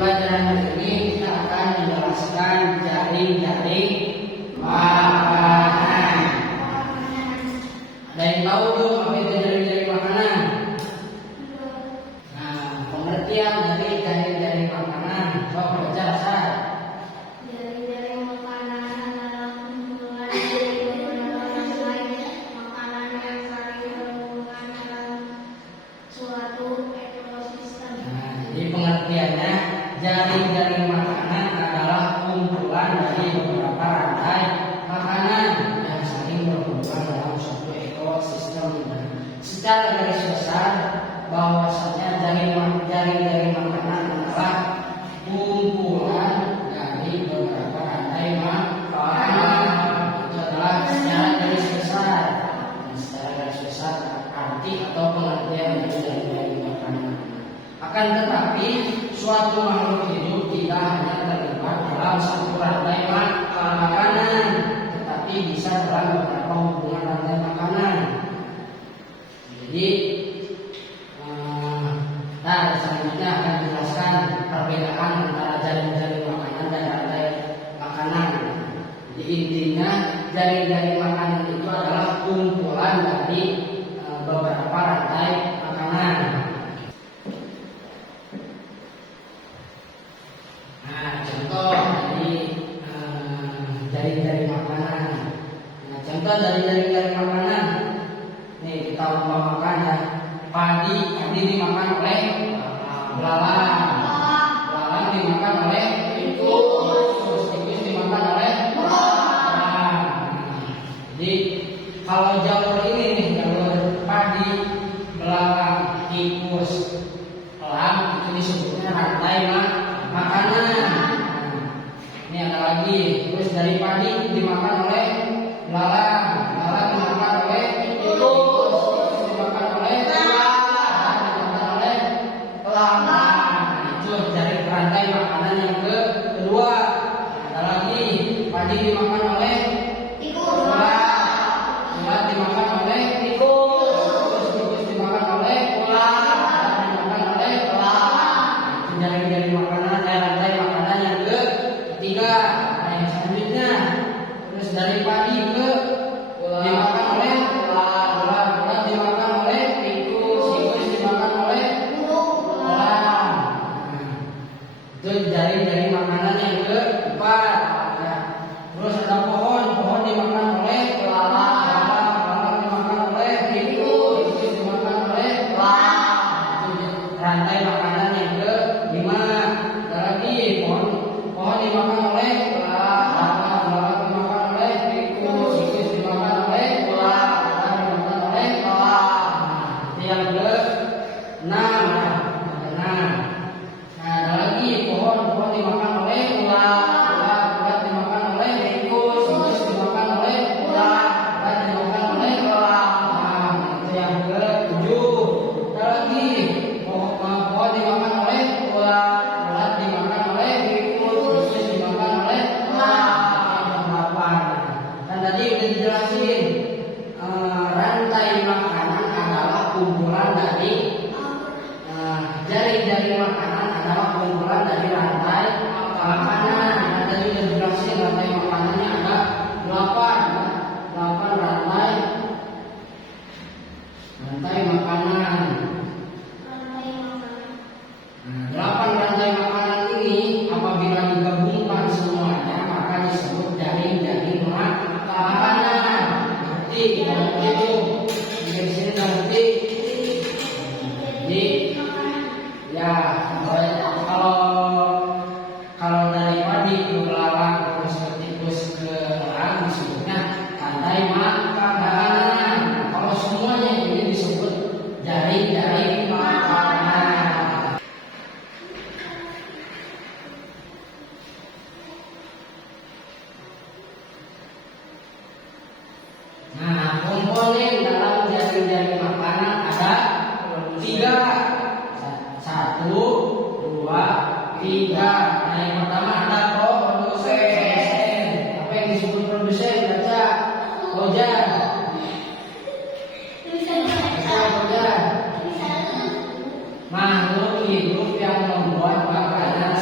pelajaran ini kita akan menjelaskan jaring-jaring makanan. Ada yang tahu belum apa itu jaring-jaring makanan? Nah, pengertian dari jaring-jaring makanan. Coba baca Sar. Jaring-jaring makanan adalah kumpulan dari beberapa rantai makanan yang saling berhubungan dalam suatu ekosistem. Nah, jadi pengertiannya jaring-jaring makanan adalah kumpulan dari beberapa rantai makanan yang saling berhubungan dalam suatu ekosistem. Secara garis besar bahwasanya jaring-jaring makanan adalah kumpulan dari beberapa rantai makanan. Itu adalah secara garis besar. Secara garis besar arti atau pengertian dari jaring-jaring makanan. Akan tetapi suatu makhluk hidup tidak hanya terlibat dalam satu rantai makanan, tetapi bisa dalam beberapa hubungan rantai makanan. Jadi, selanjutnya akan dijelaskan perbedaan antara jaring-jaring makanan dan rantai makanan. Jadi intinya jaring-jaring makanan itu adalah kumpulan dari beberapa rantai makanan. Nah, contoh dari jaring-jaring makanan. Nah, contoh dari jaring-jaring makanan. Nih kita umpamakan ya, padi dimakan oleh belalang. Belalang dimakan oleh tikus dimakan oleh belalang. Jadi kalau jalur ini nih, jalur padi, belalang, tikus, elang, itu disebutnya rantai makanan. Ini ada lagi, terus dari padi dimakan oleh belalang, belalang dimakan oleh tikus dimakan oleh belalang, dimakan oleh elang. Itu dari rantai makanan yang kedua. Ada lagi, padi dimakan oleh belalang, belalang dimakan oleh tikus dimakan oleh belalang, dimakan oleh elang. Itu dari makanan, rantai makanan yang ketiga. Nah, yang selanjutnya, terus dari padi ke dimakan oleh belalang dimakan oleh tikus dimakan oleh belalang. Itu dari makanan yang keempat. Ya. Terus ada pohon dimakan oleh belalang dimakan oleh tikus dimakan oleh belalang. Itu rantai makanan yang kelima. Ada lagi pohon dimakan oleh belalang dimakan oleh tikus dimakan oleh belalang dimakan oleh belalang. Itu yang keenam. Nah, ada lagi pohon dimakan oleh ulat dimakan oleh tikus dimakan oleh ulat dimakan oleh belalang. Itu yang ketujuh. Ada lagi pohon dimakan oleh ulat dimakan oleh tikus dimakan oleh belalang. Yang ke-8. Dan tadi udah dijelasin, rantai makanan adalah kumpulan dari jaring-jaring makanan adalah kumpulan dari rantai makanan. Dan tadi udah dijelasin rantai makanannya ada 8 rantai makanan. 8 rantai makanan ini apabila digabungkan semuanya maka disebut jaring-jaring makanan. Ngerti? Di sini ngerti? Jadi ya, kalau dari padi ke belalang terus ke tikus ke elang disebutnya rantai makanan. Kalau semuanya ini disebut jaring-jaring makanan. Nah, komponen dalam jaring-jaring makanan ada 3. 1, 2, 3. Nah, yang pertama ada produsen. Apa yang disebut produsen? Baca. Ojan. Makhluk hidup yang membuat makanan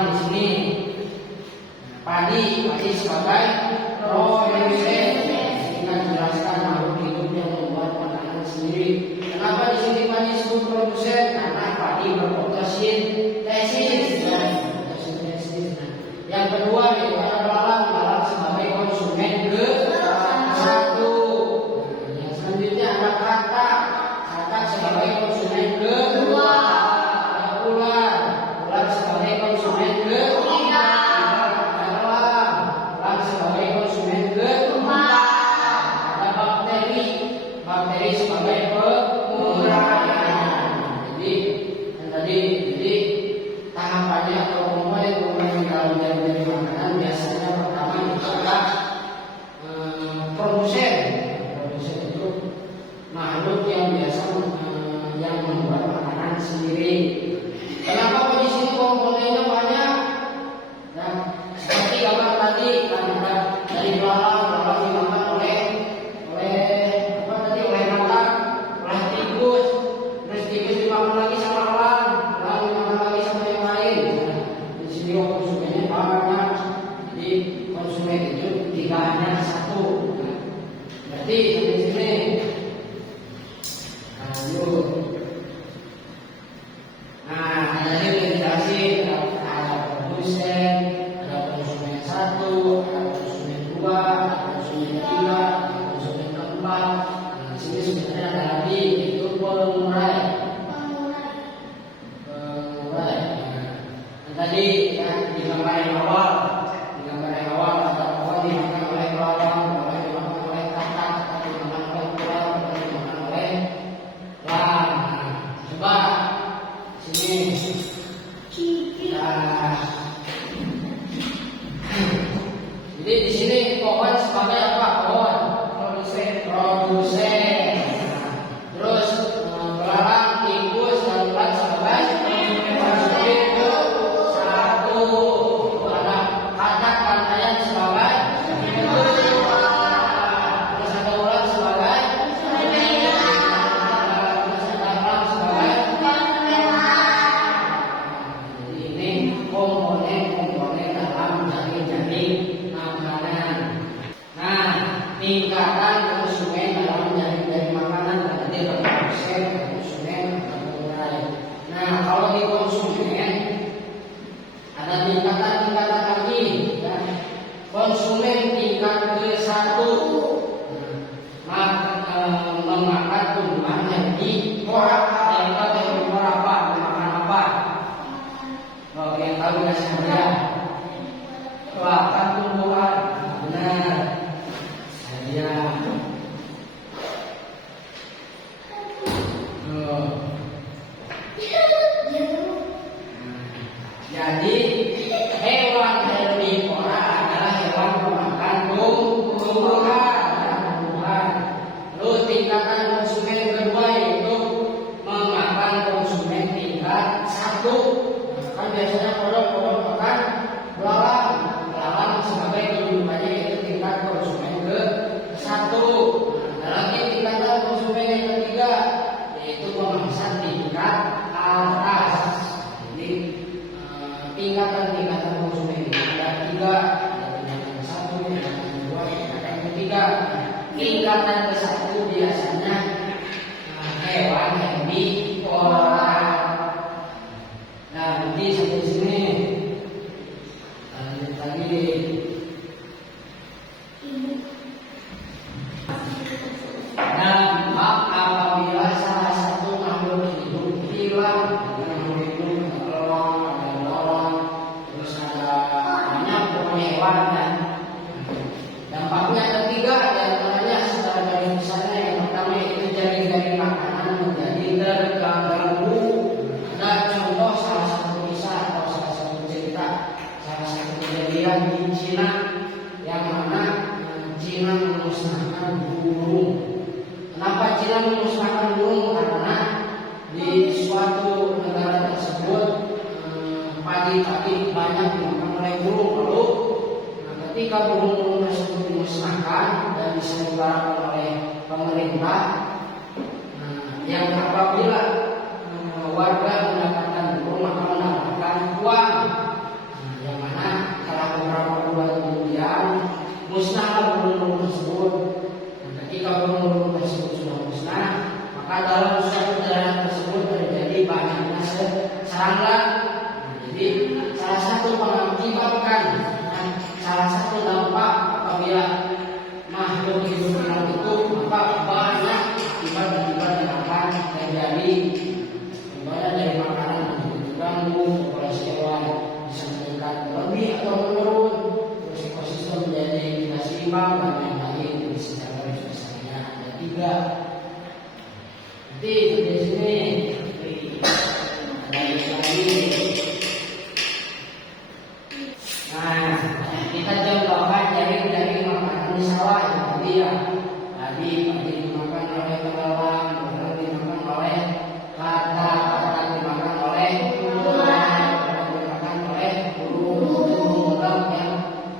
Misalkan di sini padi sebagai produsen. Kita jelaskan makhluk hidup yang membuat makanan sendiri. Kenapa di sini padi disebut produsen? Karena padi berfotosintesis. Yang kedua yaitu ada belalang sebagai konsumen ke satu. Yang selanjutnya ada katak sebagai konsumen kedua. Ada ular sebagai konsumen ketiga. Ada elang sebagai konsumen keempat. Ada bakteri sebagai pengurang. Jadi tahapannya atau mulai dalam dari makanan biasanya pertama kita produsen itu makhluk yang biasa yang membuat makanan sendiri. Kenapa di sini komponennya banyak? Nah, seperti gambar tadi ada dari belalang dimakan oleh mata, oleh tikus, terus tikus dimakan lagi sama elang dimakan lagi sama yang lain. Di sini konsumennya banyak, jadi konsumen itu tidak hanya satu. Berarti di sini lanjut. Nah, ada registrasi, ada produsen, ada konsumen satu, ada konsumen dua, ada konsumen tiga, ada konsumen keempat. Nah, di sini sebenarnya ada lagi itu pengurai. Tadi ya, di gambar yang awal ada bahwa dimakan oleh belalang, dimakan oleh katak, dimakan oleh ular, dimakan oleh elang. Coba sini. Nah, jadi di sini pohon sebagai apa? Pohon produsen. Terus belalang, tikus, dan ular sebagai konsumen satu. Ada katak pantaian sebagai kedua. Terus ada ular sebagai ketiga. Terus ada elang sebagai jadi ini komponen dalam jaring-jaring makanan. Nah, tingkatan konsumen dalam jaring-jaring makanan tadi ada produsen, konsumen, pengurai. Nah, kalau di konsumen ada tingkatan lagi ya. Konsumen tingkat ke-1 memakan tumbuhan yang dikorak. Yang tahu yang dikorak apa? Makan apa? Oh, yang tahu kasih saja. Makan tumbuhan. Benar. Saja. Jadi hewan yang dikorak adalah hewan pemakan tumbuhan. Lalu tingkatan konsumen kedua yaitu memakan konsumen tingkat 1. Kan biasanya kodok makan belalang sebagai kedudukannya yaitu tingkat konsumen ke-1. Ada lagi tingkatan konsumen yang ketiga yaitu pemangsa tingkat atas. Jadi tingkatan konsumen ini ada 3, ada tingkatan ke-1, tingkatan ke-2, tingkatan ke-3. Tingkatan ke-1 biasanya hewan yang dikorak. Nah, nanti sampai sini. Lanjut lagi. Dampak apabila salah satu makhluk hidup hilang. Dampaknya ada 3 diantaranya secara garis besarnya. Yang pertama itu jaring-jaring makanan menjadi terganggu. Ada contoh salah satu kisah atau salah satu cerita, salah satu kejadian di Cina yang mana Cina memusnahkan burung. Kenapa Cina memusnahkan burung? Karena di suatu negara tersebut pagi-pagi banyak dimakan oleh burung. Lalu ketika burung tersebut dimusnahkan dan diselenggarakan oleh pemerintah, yang apabila warga mendapatkan burung maka mendapatkan uang. berlebih atau menurun, terus ekosistem menjadi tidak seimbang dan lain-lain. Secara garis besarnya ada 3. Nanti di sini ada lagi. Nah, kita contohkan jaring-jaring makanan di sawah yang tadi ya. Tadi dimakan oleh kelelawar, kemudian dimakan oleh kata dimakan oleh ular, dimakan oleh burung gagak yang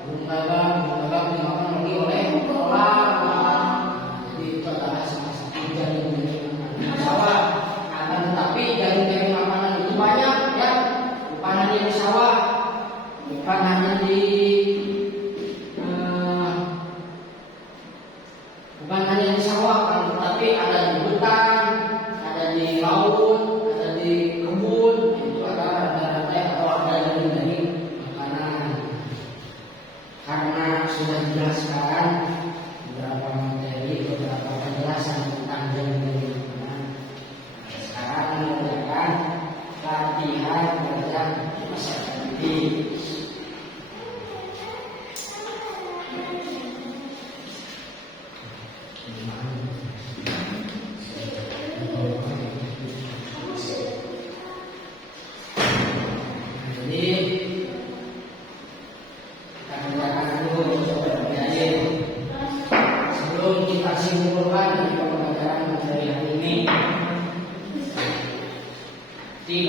burung gagak dimakan lagi oleh elang. Jadi itu adalah salah satu jaring-jaring makanan di sawah. Akan tetapi jaring-jaring makanan itu banyak ya, bukan hanya di sawah, bukan hanya di sawah, tetapi ada di hutan, ada di laut, ada di kebun. Itu adalah rantai atau ada jaring-jaring makanan. Karena sudah dijelaskan beberapa materi, beberapa penjelasan tentang jaring-jaring makanan. Sekarang mengerjakan latihan kerja masyarakat ini.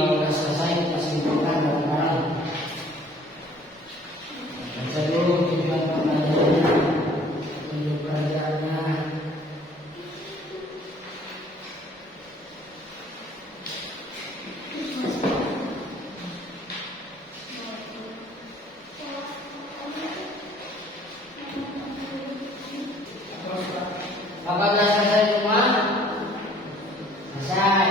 Kalau sudah selesai kita simpulkan bareng-bareng. Baca dulu tujuan pembelajarannya, tunjuk pelajarannya. Apakah selesai semua? Selesai.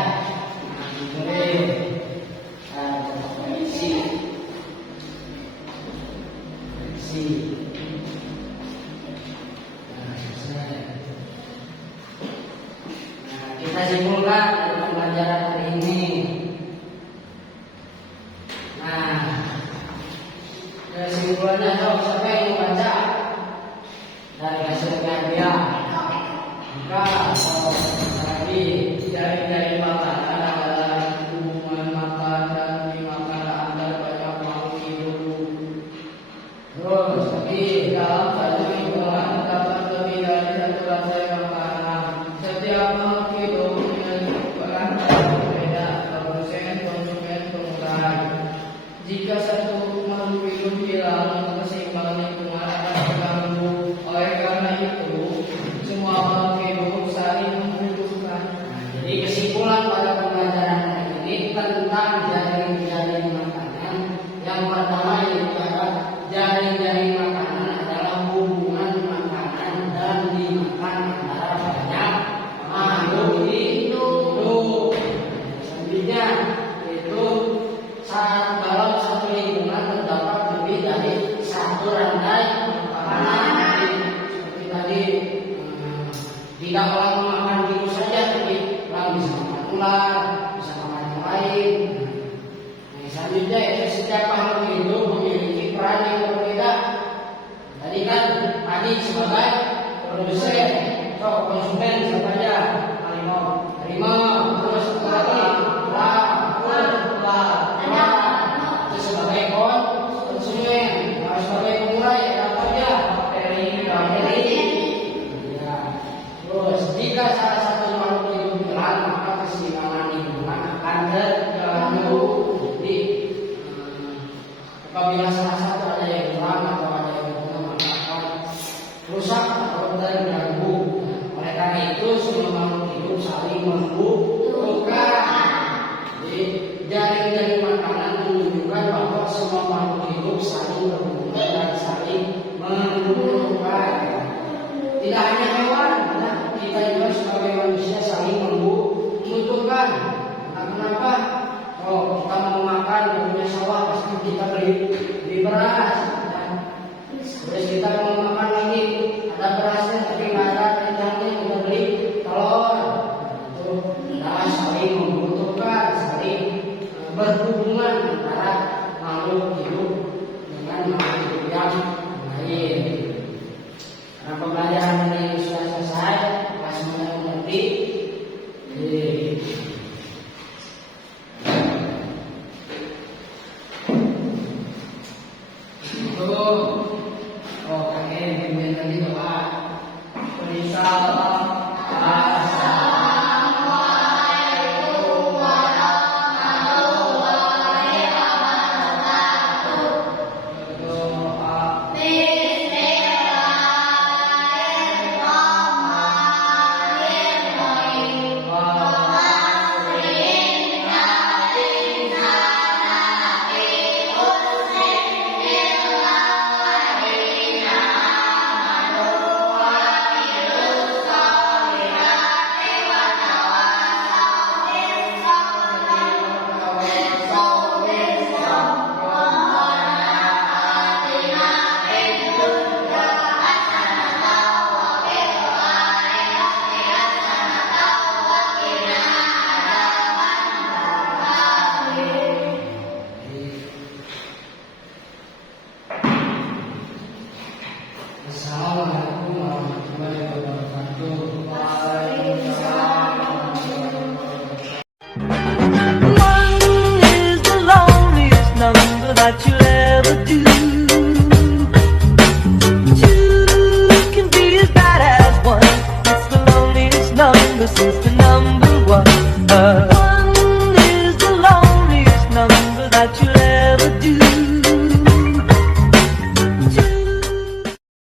Kita simpulkan dari pembelajaran hari ini. Nah, kesimpulannya siapa yang membaca dari hasil kajian? Maka tadi dari makanan adalah hubungan makan dan dimakan antar banyak makhluk hidup. Terus lagi dalam satu lingkungan terdapat lebih dari satu rantai makanan. Setiap makhluk hidup memiliki peran berbeda, produsen, konsumen, pengurang. Jika satu makhluk hidup hilang, keseimbangan lingkungan akan terganggu. Oleh karena itu, semua makhluk hidup saling membutuhkan. Jadi kesimpulan pada pembelajaran hari ini tentang jaring-jaring makanan. Yang pertama yaitu jaring-jaring makanan adalah hubungan makanan dan dimakan antara banyak makhluk hidup. Selanjutnya itu saat dalam satu lingkungan terdapat lebih dari satu rantai makanan. Seperti tadi tidak orang makan gitu saja, tapi orang bisa makan ular, bisa makan yang lain. Nah, selanjutnya itu setiap makhluk hidup memiliki peran yang berbeda. Tadi kan sebagai produsen, konsumen siapa aja? Harimau, terus terus sebagai konsumen, sebagai pengurai apa aja? Bakteri. Ya. Terus jika salah satu makhluk hidup hilang, maka keseimbangan lingkungan akan terganggu. Jadi apabila salah satu ada yang hilang atau ada yang kurang, maka akan rusak atau terganggu. Oleh karena itu semua makhluk hidup saling membutuhkan. Jadi jaring-jaring makanan menunjukkan bahwa semua makhluk hidup saling berhubungan dan saling membutuhkan. Tidak hanya hewan, kita juga sebagai manusia saling membutuhkan. Nah, kenapa? Kalau kita mau makan punya sawah, pasti kita beli beras, Assalamualaikum.